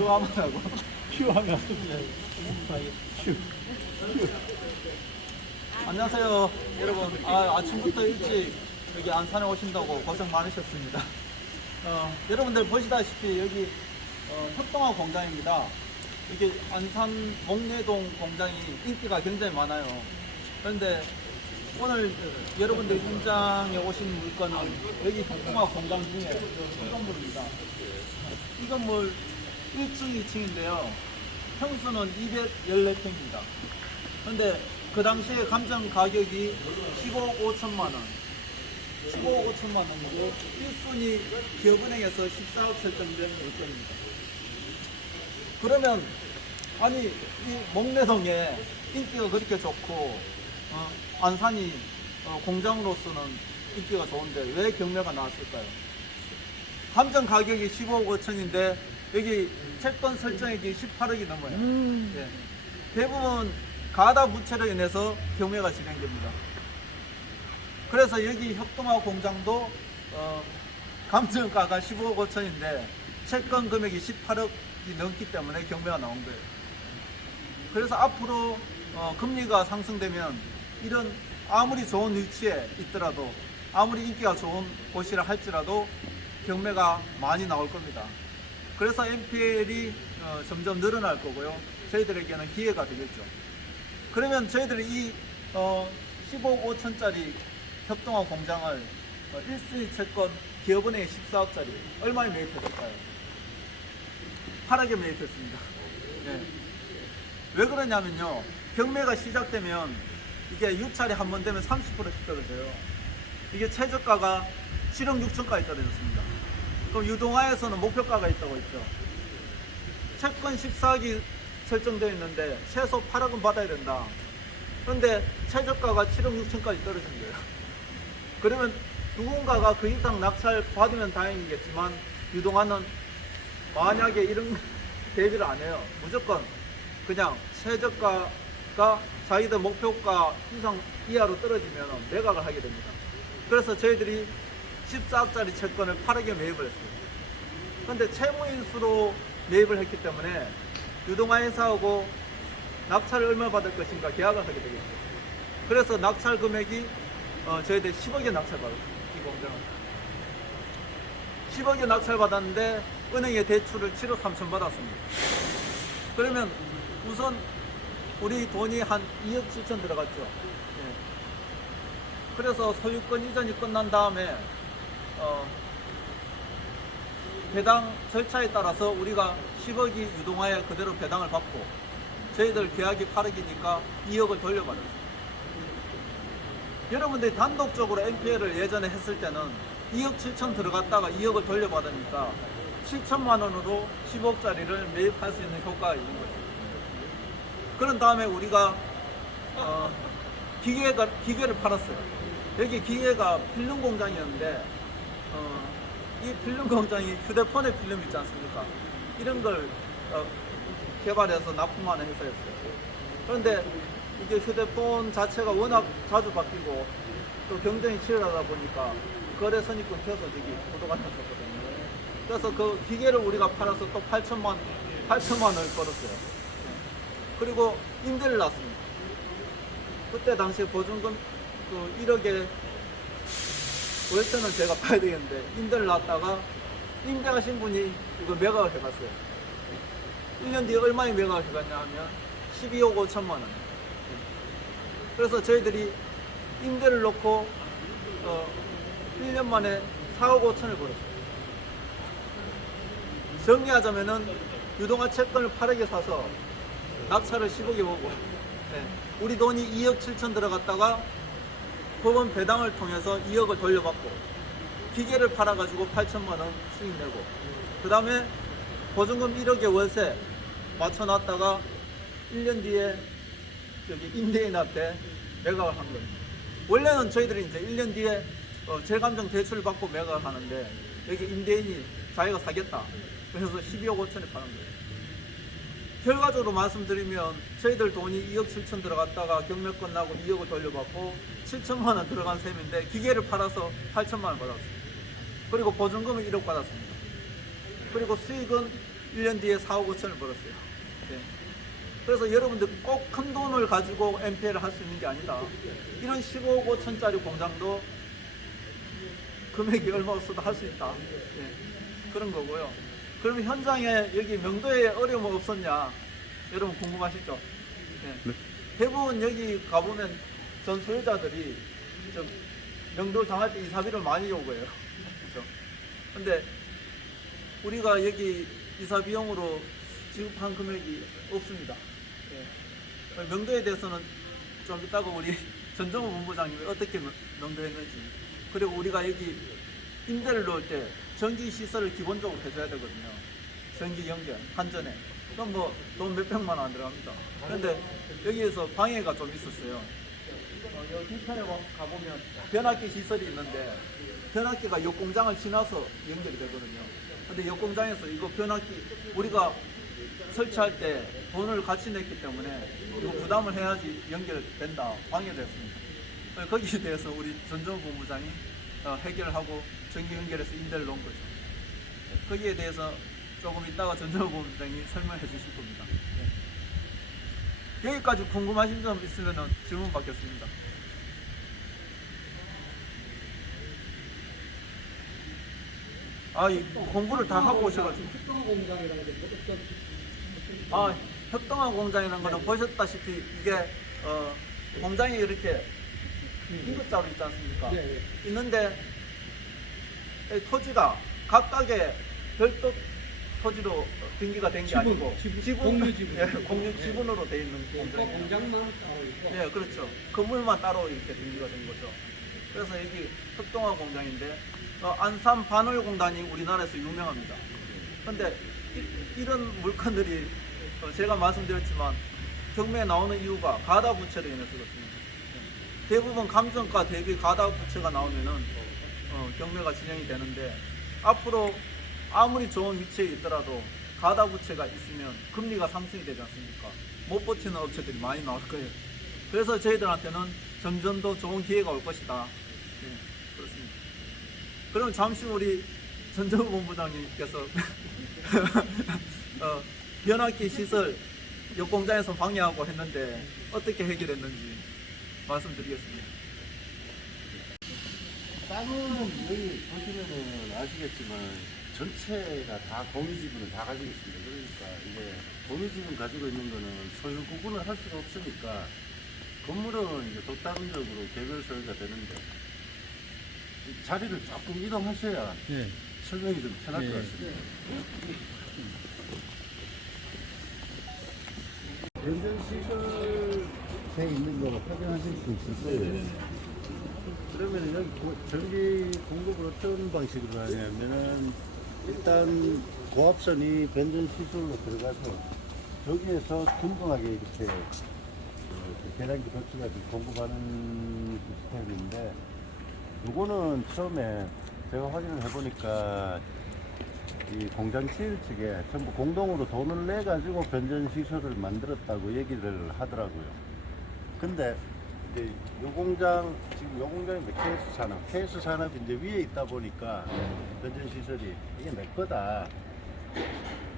그거 한번 하고. 큐 하면 큐. 안녕하세요, 여러분. 아침부터 일찍 여기 안산에 오신다고 고생 많으셨습니다. 여러분들 보시다시피 여기 협동화 공장입니다. 이게 안산 목내동 공장이 인기가 굉장히 많아요. 그런데 오늘 여러분들 현장에 오신 물건은 여기 협동화 공장 중에 이 건물입니다. 이 건물 1층, 2층인데요. 평수는 214평입니다. 그런데 그 당시에 감정 가격이 15억 5천만 원. 15억 5천만 원이고 1순위 기업은행에서 14억 설정된 물건입니다. 그러면 아니 이 목내동에 인기가 그렇게 좋고 안산이 공장으로서는 인기가 좋은데 왜 경매가 나왔을까요? 감정 가격이 15억 5천인데 여기 채권 설정액이 18억이 넘어요. 예. 대부분 가다 부채로 인해서 경매가 진행됩니다. 그래서 여기 협동화 공장도 감정가가 15억 5천인데 채권 금액이 18억이 넘기 때문에 경매가 나온 거예요. 그래서 앞으로 금리가 상승되면 이런 아무리 좋은 위치에 있더라도 아무리 인기가 좋은 곳이라 할지라도 경매가 많이 나올 겁니다. 그래서 NPL이 점점 늘어날 거고요. 저희들에게는 기회가 되겠죠. 그러면 저희들이 이 15억 5천짜리 협동화 공장을 1순위 채권 기업은행에 14억짜리 얼마에 매입했을까요? 8억에 매입했습니다. 네. 왜 그러냐면요. 경매가 시작되면 이게 6차례 한 번 되면 30%씩 떨어져요. 이게 최저가가 7억 6천까지 떨어졌습니다. 그럼 유동화에서는 목표가가 있다고 했죠. 채권 14억이 설정되어 있는데 최소 8억은 받아야 된다. 그런데 최저가가 7억 6천까지 떨어진 거예요. 그러면 누군가가 그 이상 낙찰 받으면 다행이겠지만 유동화는 만약에 이런 대비를 안 해요. 무조건 그냥 최저가가 자기들 목표가 이상 이하로 떨어지면 매각을 하게 됩니다. 그래서 저희들이 14억짜리 채권을 8억에 매입을 했어요. 그런데 채무인수로 매입을 했기 때문에 유동화 회사하고 낙찰을 얼마 받을 것인가 계약을 하게 되겠죠. 그래서 낙찰 금액이 저희들 10억에 낙찰 받았어요. 이 공장은 10억에 낙찰 받았는데 은행에 대출을 7억 3천 받았습니다. 그러면 우선 우리 돈이 한 2억 7천 들어갔죠. 예. 그래서 소유권 이전이 끝난 다음에 배당 절차에 따라서 우리가 10억이 유동화에 그대로 배당을 받고 저희들 계약이 8억이니까 2억을 돌려받았어요. 여러분들이 단독적으로 NPL을 예전에 했을 때는 2억 7천 들어갔다가 2억을 돌려받으니까 7천만 원으로 10억짜리를 매입할 수 있는 효과가 있는 거죠. 그런 다음에 우리가 기계를 팔았어요. 여기 기계가 필름 공장이었는데 이 필름 공장이 휴대폰의 필름 있지 않습니까? 이런 걸 개발해서 납품하는 회사였어요. 그런데 이게 휴대폰 자체가 워낙 자주 바뀌고 또 경쟁이 치열하다 보니까 거래 선입금 켜서 저기 보도가 났었거든요. 그래서 그 기계를 우리가 팔아서 또 8천만 원을 벌었어요. 그리고 임대를 놨습니다. 그때 당시에 보증금 1억에 월세는 제가 봐야 되겠는데 임대를 놨다가 임대하신 분이 이거 매각을 해갔어요. 1년 뒤에 얼마에 매각을 해갔냐 하면 12억 5천만 원. 그래서 저희들이 임대를 놓고 1년 만에 4억 5천을 벌었어요. 정리하자면은 유동화 채권을 8억에 사서 낙찰을 10억에 보고 우리 돈이 2억 7천 들어갔다가 법원 배당을 통해서 2억을 돌려받고 기계를 팔아가지고 8천만 원 수익 내고 그 다음에 보증금 1억에 월세 맞춰놨다가 1년 뒤에 여기 임대인한테 매각을 한 거예요. 원래는 저희들이 이제 1년 뒤에 재감정 대출을 받고 매각을 하는데 여기 임대인이 자기가 사겠다. 그래서 12억 5천에 파는 거예요. 결과적으로 말씀드리면 저희들 돈이 2억 7천 들어갔다가 경매 끝나고 2억을 돌려받고 7천만 원 들어간 셈인데 기계를 팔아서 8천만 원 받았습니다. 그리고 보증금은 1억 받았습니다. 그리고 수익은 1년 뒤에 4억 5천을 벌었어요. 예. 그래서 여러분들 꼭 큰 돈을 가지고 MPL을 할 수 있는 게 아니다. 이런 15억 5천짜리 공장도 금액이 얼마 없어도 할 수 있다. 예. 그런 거고요. 그러면 현장에 여기 명도에 어려움 없었냐? 여러분 궁금하시죠? 예. 대부분 여기 가보면 전 소유자들이 좀 명도를 당할 때 이사비를 많이 요구해요. 그렇죠? 근데 우리가 여기 이사 비용으로 지급한 금액이 없습니다. 예. 명도에 대해서는 좀 이따가 우리 전정우 본부장님이 어떻게 명도했는지, 그리고 우리가 여기 임대를 놓을 때 전기 시설을 기본적으로 해줘야 되거든요. 전기 연결 한전에. 그럼 뭐 돈 몇백만 원 안 들어갑니다. 그런데 여기에서 방해가 좀 있었어요. 여기 뒤편에 가보면 변압기 시설이 있는데 변압기가 요 공장을 지나서 연결이 되거든요. 근데 요 공장에서 이거 변압기 우리가 설치할 때 돈을 같이 냈기 때문에 이거 부담을 해야지 연결된다. 방해됐습니다. 거기에 대해서 우리 전정우 본부장이 해결하고 전기 연결해서 임대를 놓은 거죠. 거기에 대해서 조금 이따가 전정우 본부장이 설명해 주실 겁니다. 네. 여기까지 궁금하신 점 있으면 질문 받겠습니다. 이 공부를 다 하고 오셔가지고. 협동 공장이라는 게 협동화 공장이라는 거는 보셨다시피 이게 공장이 이렇게 긴급자로 있지 않습니까? 네. 있는데 이 토지가 각각의 별도 토지로 등기가 된 게 아니고 공유 지분. 예, 공유 지분으로 돼 있는 공장이에요. 공장만 따로 있고. 예, 그렇죠. 건물만 따로 이렇게 등기가 된 거죠. 그래서 여기 협동화 공장인데 안산 반월공단이 우리나라에서 유명합니다. 근데 이런 물건들이 제가 말씀드렸지만 경매에 나오는 이유가 가다 부채로 인해서 그렇습니다. 대부분 감정가 대비 가다 부채가 나오면은 경매가 진행이 되는데 앞으로 아무리 좋은 위치에 있더라도 가다 부채가 있으면 금리가 상승이 되지 않습니까? 못 버티는 업체들이 많이 나올 거예요. 그래서 저희들한테는 점점 더 좋은 기회가 올 것이다. 네, 그렇습니다. 그럼 잠시 우리 전정우 본부장님께서 변압기 시설 옆 공장에서 방해하고 했는데 어떻게 해결했는지 말씀드리겠습니다. 땅은 여기 보시면은 아시겠지만 전체가 다 공유지분을 다 가지고 있습니다. 그러니까 이제 공유지분 가지고 있는 거는 소유 구분을 할 수가 없으니까 건물은 이제 독단적으로 개별 소유가 되는데 자리를 조금 이동하셔야 네. 설명이 좀 편할 것 네. 같습니다. 변전시설에 있는 거 확인하실 수 있을 거예요. 그러면 여기 전기 공급을 어떤 방식으로 하냐면은 일단 고압선이 변전시설로 들어가서 저기에서 균등하게 이렇게 계량기 거쳐가지고 공급하는 시스템인데 이거는 처음에 제가 확인을 해보니까 이 공장 지을 측에 전부 공동으로 돈을 내 가지고 변전 시설을 만들었다고 얘기를 하더라고요. 근데 이제 요 공장 지금 요 공장이 KS 산업이 이제 위에 있다 보니까 변전 시설이 이게 내 거다.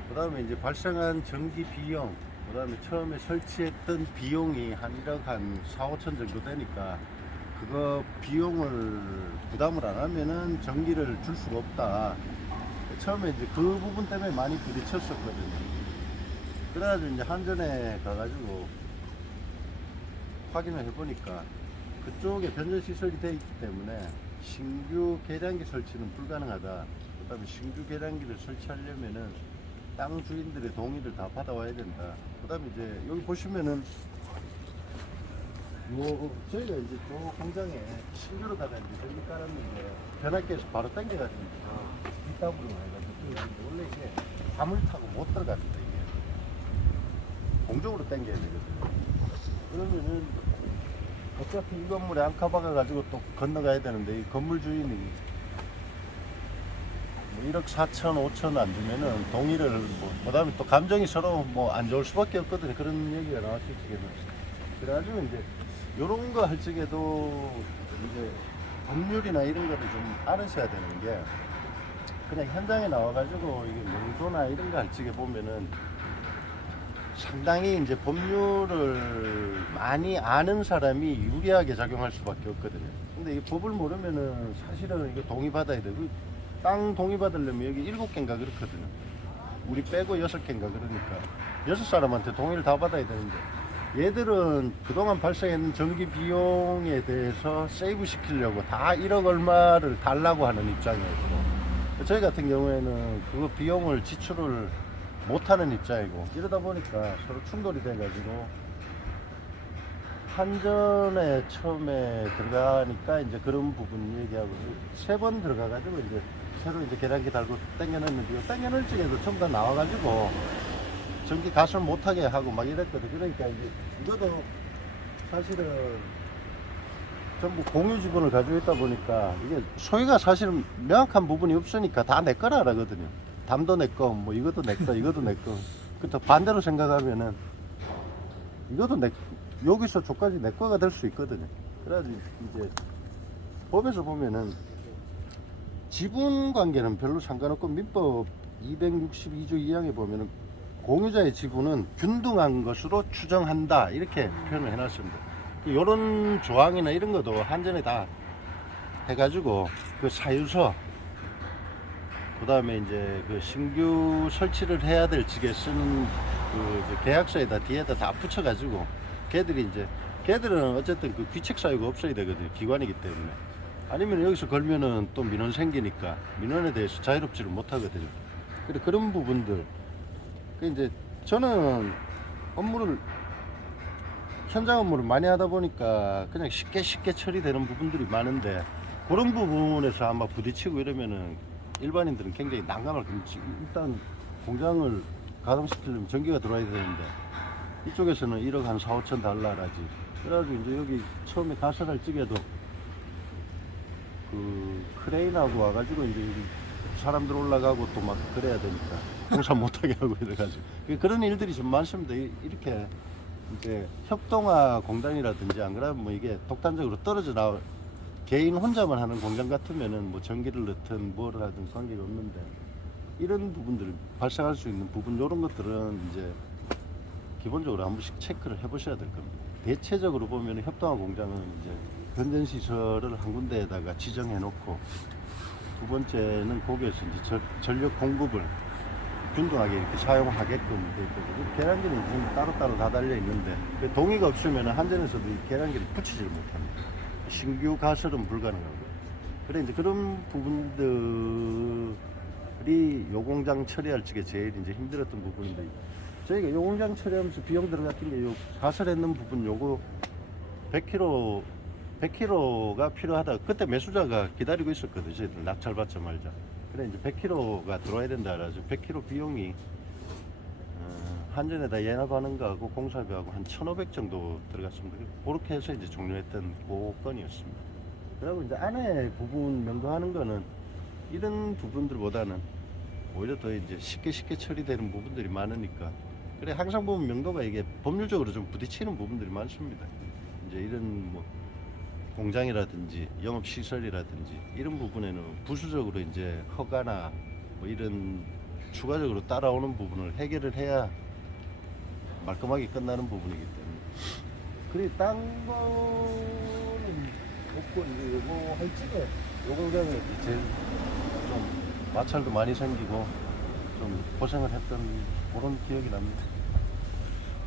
그다음에 이제 발생한 전기 비용, 그다음에 처음에 설치했던 비용이 한 1억 한 4, 5천 정도 되니까 그거 비용을 부담을 안 하면은 전기를 줄 수가 없다. 처음에 이제 그 부분 때문에 많이 부딪혔었거든요. 그래가지고 이제 한전에 가가지고 확인을 해보니까 그쪽에 변전시설이 되어 있기 때문에 신규 계량기 설치는 불가능하다. 그 다음에 신규 계량기를 설치하려면은 땅 주인들의 동의를 다 받아와야 된다. 그 다음에 이제 여기 보시면은 저희가 이제 저 공장에 신규로다가 이제 전기 깔았는데 변압기에서 바로 당겨가지고 뒷담으로 해가지고 원래 이게 밤을 타고 못 들어갑니다. 이게 공중으로 당겨야 되거든요. 그러면은 어차피 이 건물에 앙카 박아가지고 또 건너가야 되는데 이 건물 주인이 뭐 1억 4천 5천 안 주면은 동의를 그다음에 또 감정이 서로 안 좋을 수밖에 없거든요. 그런 얘기가 나왔을 적에는 그래가지고 이제 요런 거 할 적에도 이제 법률이나 이런 거를 좀 알으셔야 되는 게 그냥 현장에 나와가지고 이게 명도나 이런 거 할 적에 보면은 상당히 이제 법률을 많이 아는 사람이 유리하게 작용할 수밖에 없거든요. 근데 이 법을 모르면은 사실은 이거 동의받아야 되고, 땅 동의받으려면 여기 7개인가 그렇거든요. 우리 빼고 6개인가 그러니까 6사람한테 동의를 다 받아야 되는데, 얘들은 그동안 발생한 전기 비용에 대해서 세이브 시키려고 다 1억 얼마를 달라고 하는 입장이었고, 저희 같은 경우에는 그 비용을 지출을 못하는 입장이고, 이러다 보니까 서로 충돌이 돼가지고 한전에 처음에 들어가니까 이제 그런 부분 얘기하고 3번 들어가가지고 이제 새로 이제 계량기 달고 땡겨냈는데, 땡겨낼 적에도 전부 다 나와가지고 전기 가설 못하게 하고 막 이랬거든. 그러니까 이제 이것도 사실은 전부 공유 지분을 가지고 있다 보니까 이게 소유가 사실은 명확한 부분이 없으니까 다 내 거라 하거든요. 담도 내 거, 뭐 이것도 내 거, 이것도 내 거. 그또 반대로 생각하면은 이것도 여기서 저까지 내 거가 될 수 있거든요. 그래가지고 이제 법에서 보면은 지분 관계는 별로 상관없고, 민법 262조 2항에 보면은 공유자의 지분은 균등한 것으로 추정한다, 이렇게 표현을 해놨습니다. 이런 조항이나 이런 것도 한전에 다 해가지고 그 사유서, 그 다음에 이제 그 신규 설치를 해야 될 직에 쓰는 그 이제 계약서에다 뒤에다 다 붙여가지고, 걔들은 어쨌든 그 귀책 사유가 없어야 되거든요. 기관이기 때문에. 아니면 여기서 걸면은 또 민원 생기니까 민원에 대해서 자유롭지를 못하거든요. 그런 부분들. 이제 저는 현장 업무를 많이 하다 보니까 그냥 쉽게 처리되는 부분들이 많은데, 그런 부분에서 아마 부딪히고 이러면은 일반인들은 굉장히 난감할 겁니다. 일단 공장을 가동시키려면 전기가 들어와야 되는데, 이쪽에서는 1억 한 4, 5천 달러라지. 그래가지고 이제 여기 처음에 가설할 적에도 그 크레인하고 와가지고 이제 여기 사람들 올라가고 또 막 그래야 되니까 공사 못하게 하고 이래가지고 그런 일들이 좀 많습니다. 이렇게 이제 협동화 공단이라든지, 안 그러면 뭐 이게 독단적으로 떨어져 나올, 개인 혼자만 하는 공장 같으면은 뭐 전기를 넣든 뭘 하든 관계가 없는데, 이런 부분들 발생할 수 있는 부분, 이런 것들은 이제 기본적으로 한 번씩 체크를 해보셔야 될 겁니다. 대체적으로 보면 협동화 공장은 이제 변전 시설을 한 군데에다가 지정해 놓고, 두 번째는 거기에서 이제 전력 공급을 균등하게 이렇게 사용하게끔 돼 있거든요. 계량기는 지금 따로따로 다 달려 있는데, 그 동의가 없으면 한전에서도 이 계량기를 붙이질 못합니다. 신규 가설은 불가능하고. 그래 이제 그런 부분들이 요 공장 처리할 적에 제일 이제 힘들었던 부분인데, 저희가 요 공장 처리하면서 비용 들어갔던 게 요 가설했는 부분 요거 100kg가 필요하다. 그때 매수자가 기다리고 있었거든요. 저희들 낙찰 받자 말자. 그래 이제 100kg가 들어와야 된다 그래가지고 100kg 비용이 한전에다 연합하는 거하고 공사비하고 한 1,500 정도 들어갔습니다. 그렇게 해서 이제 종료했던 그 건이었습니다. 그리고 이제 안에 부분 명도하는 거는 이런 부분들보다는 오히려 더 이제 쉽게 처리되는 부분들이 많으니까, 그래 항상 보면 명도가 이게 법률적으로 좀 부딪히는 부분들이 많습니다. 이제 이런 뭐 공장이라든지 영업시설이라든지 이런 부분에는 부수적으로 이제 허가나 뭐 이런 추가적으로 따라오는 부분을 해결을 해야 말끔하게 끝나는 부분이기 때문에. 그리고 딴 거는 없고, 이제 요거 할 적에 요 공장에 제일 좀 마찰도 많이 생기고 좀 고생을 했던 그런 기억이 납니다.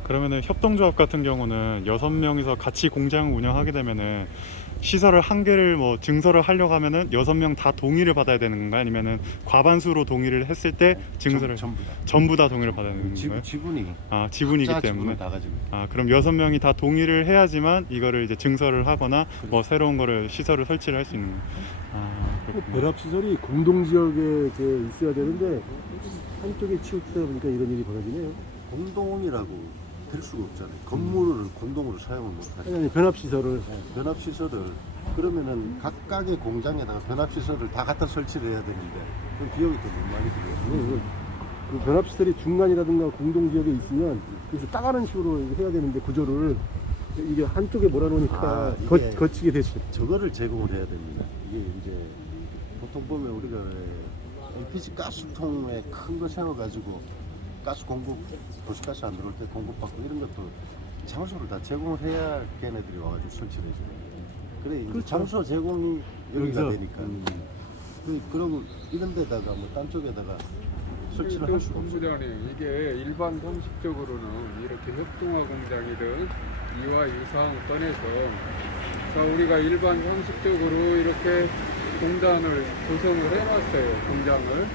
그러면은 협동조합 같은 경우는 6명이서 같이 공장을 운영하게 되면은 시설을 한 개를 뭐 증설을 하려고 하면은 6명 다 동의를 받아야 되는 건가요? 아니면은 과반수로 동의를 했을 때 증설을 전부 다 동의를 받아야 되는 건가요? 지분이 지분이기 각자 때문에. 지분을 다 가지고. 그럼 6명이 다 동의를 해야지만 이거를 이제 증설을 하거나 뭐 새로운 거를 시설을 설치를 할 수 있는. 그렇군요. 결합 시설이 공동 지역에 있어야 되는데 한쪽에 치우치다 보니까 이런 일이 벌어지네요. 공동이라고 될 수가 없잖아요. 건물을 공동으로 사용을 못하죠. 아니, 변합 시설을 변압시설을 그러면은 각각의 공장에다가 변압시설을 다 갖다 설치를 해야 되는데 그럼 비용이 더 너무 많이 들어요. 그 변합 시설이 중간이라든가 공동 지역에 있으면 그래서 따가는 식으로 해야 되는데 구조를 이게 한쪽에 몰아놓으니까 이게 거치게 되죠. 저거를 제공을 해야 됩니다. 이게 이제 보통 보면 우리가 LPG 가스통에 큰 거 세워가지고 가스 공급, 도시가스 안 들어올 때 공급받고 이런 것도 장소를 다 제공을 해야 걔네들이 와가지고 설치를 해줘요. 그래 이제 그렇죠. 장소 제공이 여기가 여기서, 되니까. 그러고 이런 데다가 뭐 딴 쪽에다가 설치를 할 수가 없어요. 본부장님, 이게 일반 상식적으로는 이렇게 협동화 공장이든 이와 유사한 건에서 자, 우리가 일반 상식적으로 이렇게 공단을 조성을 해놨어요. 공장을.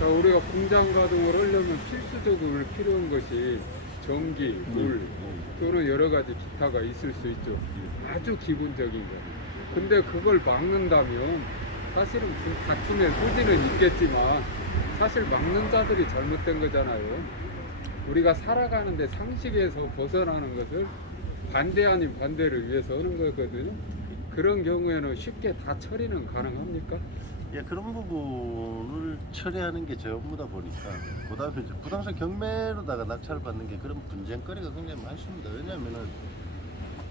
자, 우리가 공장 가동을 하려면 필수적으로 필요한 것이 전기, 물 또는 여러 가지 기타가 있을 수 있죠. 아주 기본적인 거. 근데 그걸 막는다면 사실은 그 다툼의 소지는 있겠지만 사실 막는 자들이 잘못된 거잖아요. 우리가 살아가는데 상식에서 벗어나는 것을 반대 아닌 반대를 위해서 하는 거거든요. 그런 경우에는 쉽게 다 처리는 가능합니까? 예, 그런 부분을 처리하는 게 제 업무다 보니까 그다음에 이제 부동산 경매로다가 낙찰을 받는 게 그런 분쟁거리가 굉장히 많습니다. 왜냐하면은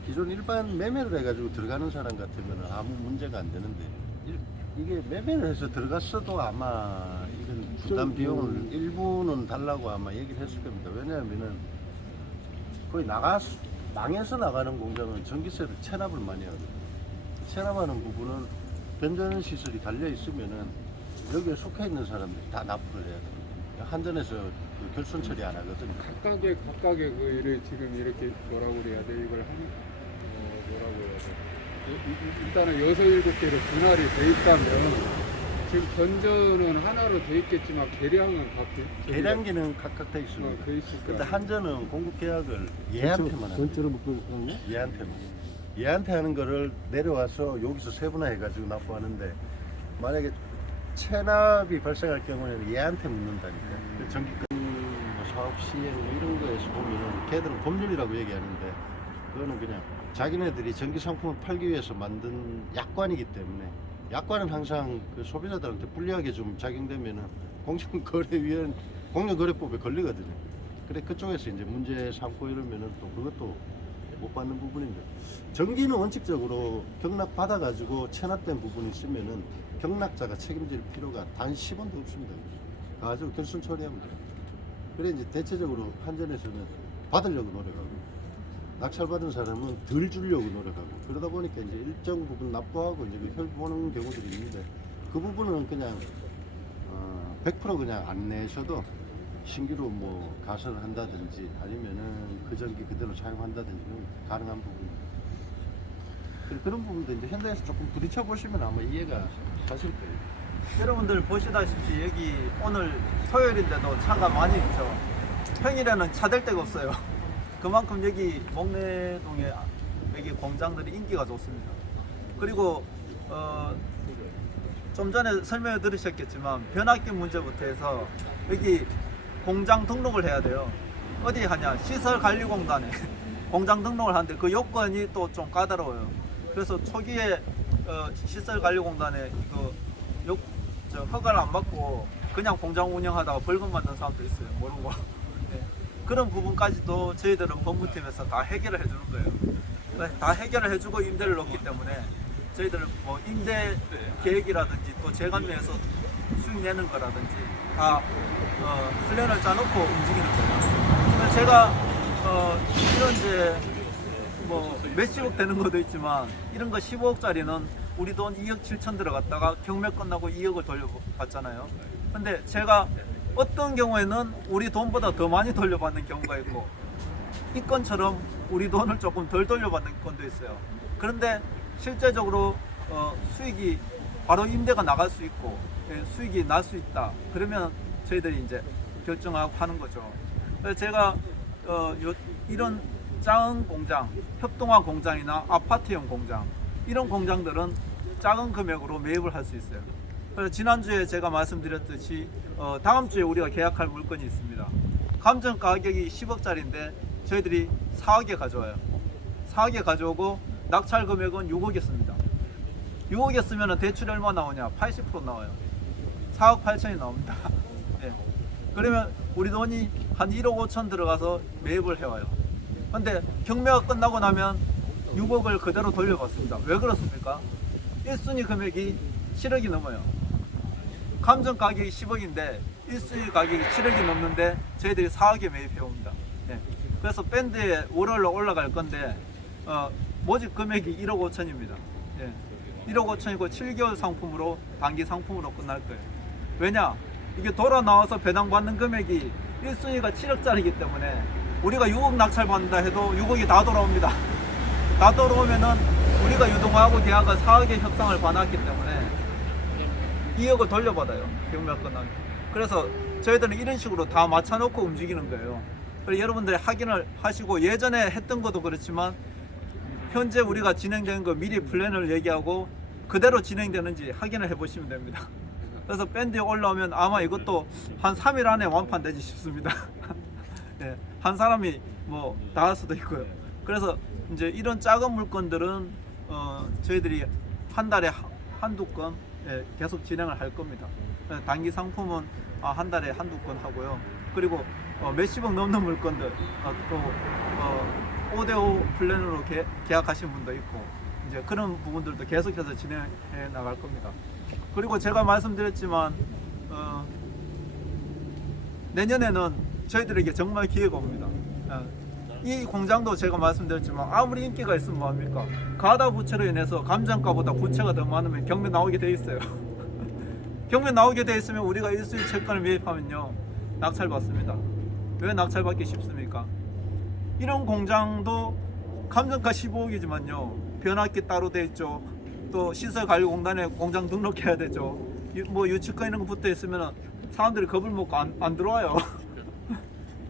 기존 일반 매매를 해가지고 들어가는 사람 같으면 아무 문제가 안 되는데 이게 매매를 해서 들어갔어도 아마 이런 부담 비용을 일부는 달라고 아마 얘기를 했을 겁니다. 왜냐하면은 거의 망해서 나가는 공장은 전기세를 체납을 많이 하거든요. 체납하는 부분은 변전 시설이 달려 있으면은 여기에 속해 있는 사람들이 다 납부를 해야 돼요. 한전에서 그 결손 처리 안 하거든요. 각각의 그 일을 지금 이렇게 뭐라고 그래야 돼? 이걸 뭐라고 해야 돼? 일단은 6-7개로 분할이 돼 있다면 지금 견전은 하나로 돼 있겠지만 계량은 다 계량기는 각각 돼 있습니다. 돼 있을 근데 거야. 한전은 공급 계약을 얘한테만 합니다. 전체로 묶고 그런 거? 얘한테만. 얘한테 하는 거를 내려와서 여기서 세분화해가지고 납부하는데 만약에 체납이 발생할 경우에는 얘한테 묻는다니까. 그 전기권 뭐 사업 시행 뭐 이런 거에서 보면은 걔들은 법률이라고 얘기하는데 그거는 그냥 자기네들이 전기 상품을 팔기 위해서 만든 약관이기 때문에 약관은 항상 그 소비자들한테 불리하게 좀 작용되면은 공정거래위원 공정거래법에 걸리거든요. 그래 그쪽에서 이제 문제 삼고 이러면은 또 그것도 못 받는 부분입니다. 전기는 원칙적으로 경락 받아가지고 체납된 부분이 있으면은 경락자가 책임질 필요가 단 10원도 없습니다. 가지고 결손 처리하면 돼요. 그래 이제 대체적으로 한전에서는 받으려고 노력하고 낙찰받은 사람은 덜 주려고 노력하고 그러다 보니까 이제 일정 부분 납부하고 이제 그 혈 보는 경우들이 있는데 그 부분은 그냥 100% 그냥 안 내셔도 신규로 뭐 가설을 한다든지 아니면은 그 전기 그대로 사용한다든지 가능한 부분. 그런 부분도 이제 현장에서 조금 부딪혀 보시면 아마 이해가 가실 거예요. 여러분들 보시다시피 여기 오늘 토요일인데도 차가 많이 있죠. 평일에는 차 댈 데가 없어요. 그만큼 여기 목내동에 여기 공장들이 인기가 좋습니다. 그리고 좀 전에 설명을 들으셨겠지만 변압기 문제부터 해서 여기 공장 등록을 해야 돼요. 어디 하냐? 시설관리공단에 공장 등록을 하는데 그 요건이 또 좀 까다로워요. 그래서 초기에 시설관리공단에 허가를 안 받고 그냥 공장 운영하다가 벌금 받는 사람도 있어요. 모르고. 네. 그런 부분까지도 저희들은 법무팀에서 다 해결을 해주는 거예요. 다 해결을 해주고 임대를 넣기 때문에 저희들은 뭐 임대 계획이라든지 또 재관면에서 수익 내는 거라든지 다 플랜을 짜놓고 움직이는 거예요. 그래서 제가 이런 이제 뭐 몇십억 되는 것도 있지만 이런 거 15억짜리는 우리 돈 2억 7천 들어갔다가 경매 끝나고 2억을 돌려받잖아요. 근데 제가 어떤 경우에는 우리 돈보다 더 많이 돌려받는 경우가 있고 이 건처럼 우리 돈을 조금 덜 돌려받는 건도 있어요. 그런데 실제적으로 수익이 바로 임대가 나갈 수 있고 수익이 날 수 있다. 그러면 저희들이 이제 결정하고 하는 거죠. 그래서 제가 이런 작은 공장, 협동화 공장이나 아파트형 공장 이런 공장들은 작은 금액으로 매입을 할 수 있어요. 그래서 지난주에 제가 말씀드렸듯이 다음 주에 우리가 계약할 물건이 있습니다. 감정 가격이 10억짜리인데 저희들이 4억에 가져와요. 4억에 가져오고 낙찰 금액은 6억이었습니다. 6억이었으면 대출이 얼마 나오냐? 80% 나와요. 4억 8천이 나옵니다. 네. 그러면 우리 돈이 한 1억 5천 들어가서 매입을 해와요. 근데 경매가 끝나고 나면 6억을 그대로 돌려받습니다. 왜 그렇습니까? 1순위 금액이 7억이 넘어요. 감정 가격이 10억인데 1순위 가격이 7억이 넘는데 저희들이 4억에 매입해 옵니다. 예. 그래서 밴드에 월요일로 올라갈 건데 모집 금액이 1억 5천입니다. 예. 1억 5천이고 7개월 상품으로 단기 상품으로 끝날 거예요. 왜냐? 이게 돌아 나와서 배당받는 금액이 1순위가 7억짜리이기 때문에 우리가 6억 낙찰 받는다 해도 6억이 다 돌아옵니다. 다 돌아오면은 우리가 유동화하고 계약을 4억의 협상을 봐놨기 때문에 2억을 돌려받아요. 경매가 끝나면. 그래서 저희들은 이런 식으로 다 맞춰놓고 움직이는 거예요. 그래서 여러분들이 확인을 하시고 예전에 했던 것도 그렇지만 현재 우리가 진행되는 거 미리 플랜을 얘기하고 그대로 진행되는지 확인을 해보시면 됩니다. 그래서 밴드에 올라오면 아마 이것도 한 3일 안에 완판되지 싶습니다. 예, 한 사람이 뭐 다 할 수도 있고요. 그래서 이제 이런 작은 물건들은 저희들이 한 달에 한두 건 계속 진행을 할 겁니다. 단기 상품은 한 달에 한두 건 하고요. 그리고 몇십억 넘는 물건들 또 5대5 플랜으로 계약하신 분도 있고 이제 그런 부분들도 계속해서 진행해 나갈 겁니다. 그리고 제가 말씀드렸지만 내년에는 저희들에게 정말 기회가 옵니다. 이 공장도 제가 말씀드렸지만 아무리 인기가 있으면 뭐합니까? 가다 부채로 인해서 감정가보다 부채가 더 많으면 경매 나오게 돼 있어요. 경매 나오게 돼 있으면 우리가 1순위 채권을 매입하면요 낙찰 받습니다. 왜 낙찰 받기 쉽습니까? 이런 공장도 감정가 15억이지만요 변압기 따로 돼 있죠. 또 시설관리공단에 공장 등록해야 되죠. 뭐 유치권 이런 거 붙어 있으면 사람들이 겁을 먹고 안 들어와요.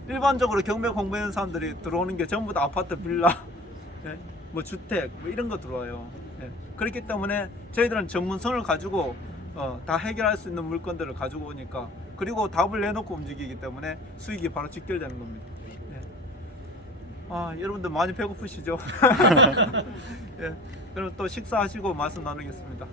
일반적으로 경매 공부하는 사람들이 들어오는 게 전부 다 아파트, 빌라, 예? 뭐 주택 뭐 이런 거 들어와요. 예? 그렇기 때문에 저희들은 전문성을 가지고 다 해결할 수 있는 물건들을 가지고 오니까 그리고 답을 내놓고 움직이기 때문에 수익이 바로 직결되는 겁니다. 예. 여러분들 많이 배고프시죠? 예. 그럼 또 식사하시고 말씀 나누겠습니다.